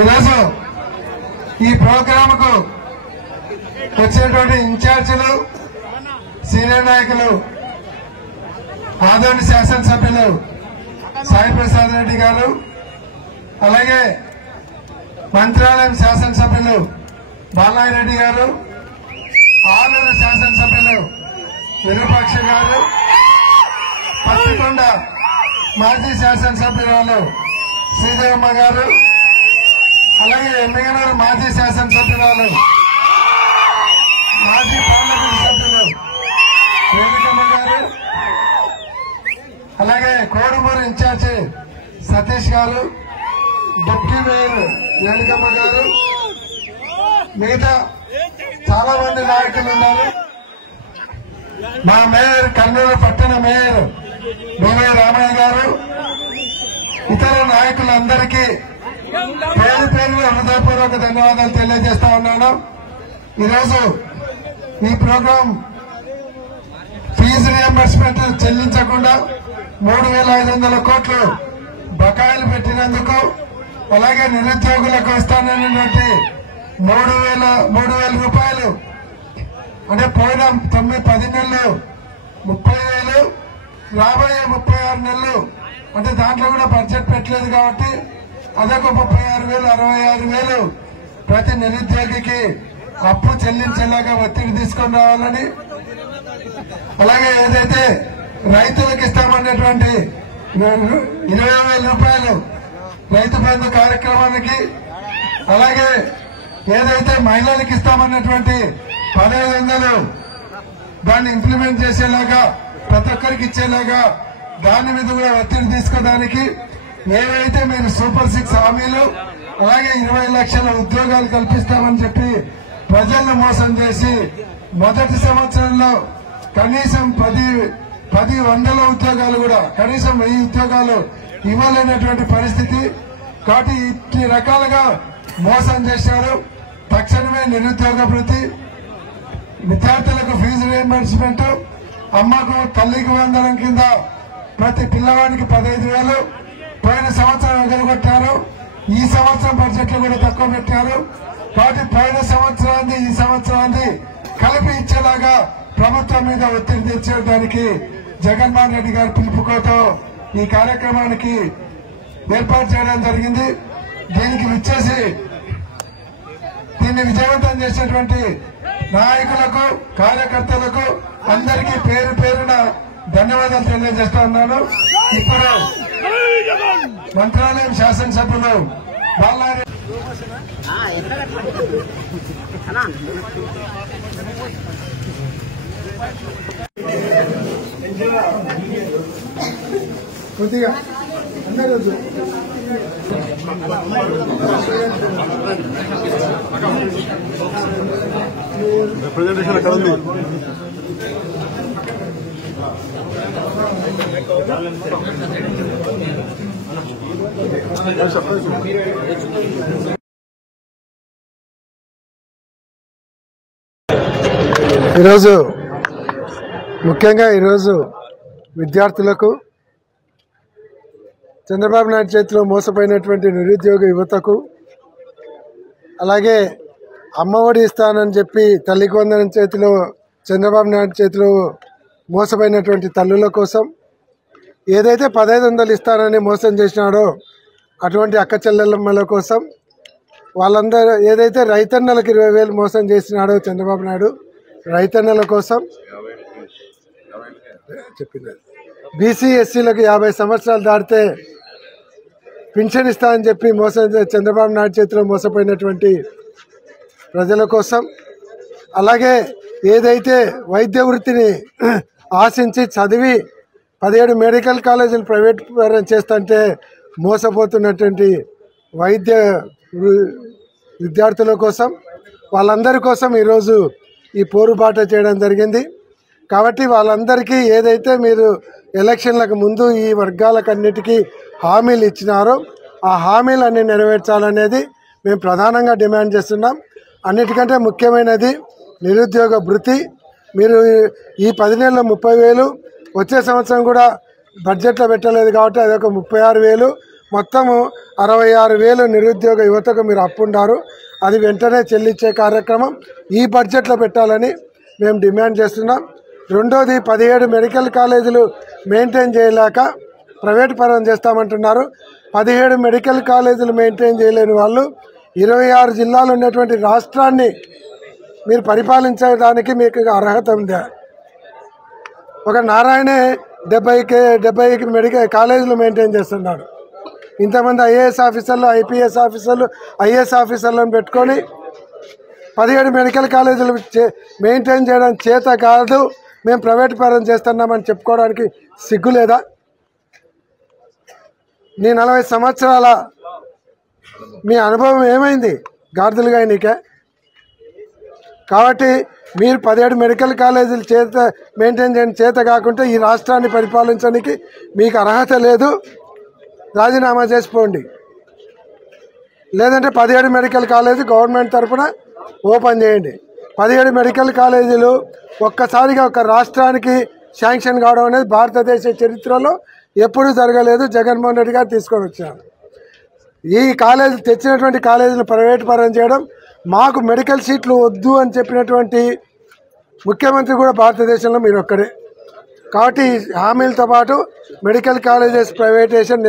ఈరోజు ఈ ప్రోగ్రాంకు వచ్చినటువంటి ఇన్ఛార్జీలు సీనియర్ నాయకులు ఆదోని శాసనసభ్యులు సాయి ప్రసాద్ రెడ్డి గారు, అలాగే మంత్రాలయం శాసనసభ్యులు బాలయ్య రెడ్డి గారు, ఆలూరు శాసనసభ్యులు విరూపాక్ష గారు, పత్తికొండ మాజీ శాసనసభ్యురాలు శ్రీదేవమ్మ గారు, అలాగే ఎమ్మిగనూరు మాజీ శాసనసభ్యురాలు మాజీ పార్లమెంట్ సభ్యులు రేణుకమ్మ గారు, అలాగే కోడుమూరు ఇన్ఛార్జి సతీష్ గారు, డిప్యూటీ మేయర్ రేణుకమ్మ గారు, మిగతా చాలా మంది నాయకులు ఉన్నారు. మా మేయర్ కర్నూలు పట్టణ మేయర్ బొమ్మయ్య రామయ్య గారు, ఇతర నాయకులందరికీ పేరు పేరున హృదయపూర్వక ధన్యవాదాలు తెలియజేస్తా ఉన్నాను. ఈరోజు ఈ ప్రోగ్రాం ఫీజు రియంబర్స్మెంట్ చెల్లించకుండా 3,500 కోట్లు బకాయిలు పెట్టినందుకు, అలాగే నిరుద్యోగులకు ఇస్తానన్నటువంటి 3,000 రూపాయలు అంటే పోయిన 9-10 నెలలు 30,000, రాబోయే 36 నెలలు అంటే దాంట్లో కూడా బడ్జెట్ పెట్టలేదు కాబట్టి అదొక 36,000, 66,000 ప్రతి నిరుద్యోగికి అప్పు చెల్లించేలాగా ఒత్తిడి తీసుకొని రావాలని, అలాగే ఏదైతే రైతులకు ఇస్తామన్నటువంటి 20,000 రూపాయలు రైతు బంధు కార్యక్రమానికి, అలాగే ఏదైతే మహిళలకు ఇస్తామన్నటువంటి 1,500 దాన్ని ఇంప్లిమెంట్ చేసేలాగా ప్రతి ఒక్కరికి ఇచ్చేలాగా దాని మీద కూడా ఒత్తిడి తీసుకోవడానికి, ఏవైతే మీరు సూపర్ 6 హామీలు అలాగే 20 లక్షల ఉద్యోగాలు కల్పిస్తామని చెప్పి ప్రజలను మోసం చేసి మొదటి సంవత్సరంలో కనీసం 10 ఉద్యోగాలు కూడా కనీసం 1000 ఉద్యోగాలు ఇవ్వలేనటువంటి పరిస్థితి. కాబట్టి ఇన్ని రకాలుగా మోసం చేశారు. తక్షణమే నిరుద్యోగ భృతి, విద్యార్థులకు ఫీజు రియంబర్స్మెంట్, అమ్మకు తల్లికి వందనం కింద ప్రతి పిల్లవాడికి 15,000 పోయిన సంవత్సరం ఎగరగొట్టారు. ఈ సంవత్సరం బడ్జెట్ లో కూడా తక్కువ పెట్టారు. కాబట్టి పోయిన సంవత్సరాన్ని ఈ సంవత్సరాన్ని కలిపి ఇచ్చేలాగా ప్రభుత్వం మీద ఒత్తిడి తెచ్చేయడానికి జగన్మోహన్ రెడ్డి గారి పిలుపుకోతో ఈ కార్యక్రమానికి ఏర్పాటు చేయడం జరిగింది. దీనికి విచ్చేసి దీన్ని విజయవంతం చేసినటువంటి నాయకులకు, కార్యకర్తలకు అందరికీ పేరు పేరున ధన్యవాదాలు తెలియజేస్తా ఉన్నాను. ఇప్పుడు మంత్రాలయం శాసనసభ్యులు బాలయ్య కొద్దిగా అందరూ రిప్రజెంటేషన్ ఎక్కడ ఉంది? ఈరోజు ముఖ్యంగా విద్యార్థులకు, చంద్రబాబు నాయుడు చేతిలో మోసపోయినటువంటి నిరుద్యోగ యువతకు, అలాగే అమ్మఒడి ఇస్తానని చెప్పి తల్లికి వందనం చేతిలో చంద్రబాబు నాయుడు చేతిలో మోసపోయినటువంటి తల్లుల కోసం, ఏదైతే 1,500 ఇస్తానని మోసం చేసినాడో అటువంటి అక్క చెల్లెమ్మల కోసం, వాళ్ళందరూ ఏదైతే రైతన్నలకు 20,000 మోసం చేసినాడో చంద్రబాబు నాయుడు రైతన్నల కోసం చెప్పింది, బీసీ ఎస్సీలకు 50 సంవత్సరాలు దాటితే పింఛన్ ఇస్తా అని చెప్పి చంద్రబాబు నాయుడు చేతిలో మోసపోయినటువంటి ప్రజల కోసం, అలాగే ఏదైతే వైద్య వృత్తిని ఆశించి చదివి 17 మెడికల్ కాలేజీలు ప్రైవేట్ పరం చేస్తుంటే మోసపోతున్నటువంటి వైద్య విద్యార్థుల కోసం, వాళ్ళందరి కోసం ఈరోజు ఈ పోరుబాట చేయడం జరిగింది. కాబట్టి వాళ్ళందరికీ ఏదైతే మీరు ఎలక్షన్లకు ముందు ఈ వర్గాలకన్నిటికీ హామీలు ఇచ్చినారో ఆ హామీలన్నీ నెరవేర్చాలనేది మేము ప్రధానంగా డిమాండ్ చేస్తున్నాం. అన్నిటికంటే ముఖ్యమైనది నిరుద్యోగ భృతి. మీరు ఈ 10 నెలల్లో 30,000, వచ్చే సంవత్సరం కూడా బడ్జెట్లో పెట్టలేదు కాబట్టి అదొక 36,000, మొత్తము 66,000 నిరుద్యోగ యువతకు మీరు అప్పుండారు. అది వెంటనే చెల్లించే కార్యక్రమం ఈ బడ్జెట్లో పెట్టాలని మేము డిమాండ్ చేస్తున్నాం. రెండోది 17 మెడికల్ కాలేజీలు మెయింటైన్ చేయలేక ప్రైవేట్ పరం చేస్తామంటున్నారు. 17 మెడికల్ కాలేజీలు మెయింటైన్ చేయలేని వాళ్ళు 26 జిల్లాలు ఉన్నటువంటి రాష్ట్రాన్ని మీరు పరిపాలించడానికి మీకు అర్హత ఉందా? ఒక నారాయణే 70 మెడికల్ కాలేజీలు మెయింటైన్ చేస్తున్నాడు. ఇంతమంది ఐఏఎస్ ఆఫీసర్లు, ఐపీఎస్ ఆఫీసర్లు, ఐఏఎస్ ఆఫీసర్లను పెట్టుకొని 17 మెడికల్ కాలేజీలు మెయింటైన్ చేయడం చేత కాదు, మేము ప్రైవేట్ పరం చేస్తున్నామని చెప్పుకోవడానికి సిగ్గు లేదా? నీ 40 సంవత్సరాల మీ అనుభవం ఏమైంది? గాడిదలుగా నీకే. కాబట్టి మీరు 17 మెడికల్ కాలేజీలు మెయింటైన్ చేయడం చేత కాకుంటే ఈ రాష్ట్రాన్ని పరిపాలించడానికి మీకు అర్హత లేదు, రాజీనామా చేసిపోండి. లేదంటే 17 మెడికల్ కాలేజీ గవర్నమెంట్ తరఫున ఓపెన్ చేయండి. 17 మెడికల్ కాలేజీలు ఒక్కసారిగా ఒక రాష్ట్రానికి శాంక్షన్ కావడం అనేది భారతదేశ చరిత్రలో ఎప్పుడూ జరగలేదు. జగన్మోహన్ రెడ్డి గారు తీసుకొని వచ్చారు. ఈ కాలేజీ తెచ్చినటువంటి కాలేజీలు ప్రైవేట్ పరం చేయడం, మాకు మెడికల్ సీట్లు వద్దు అని చెప్పినటువంటి ముఖ్యమంత్రి కూడా భారతదేశంలో మీరు ఒక్కడే. కాబట్టి హామీలతో పాటు మెడికల్ కాలేజెస్ ప్రైవేటైజేషన్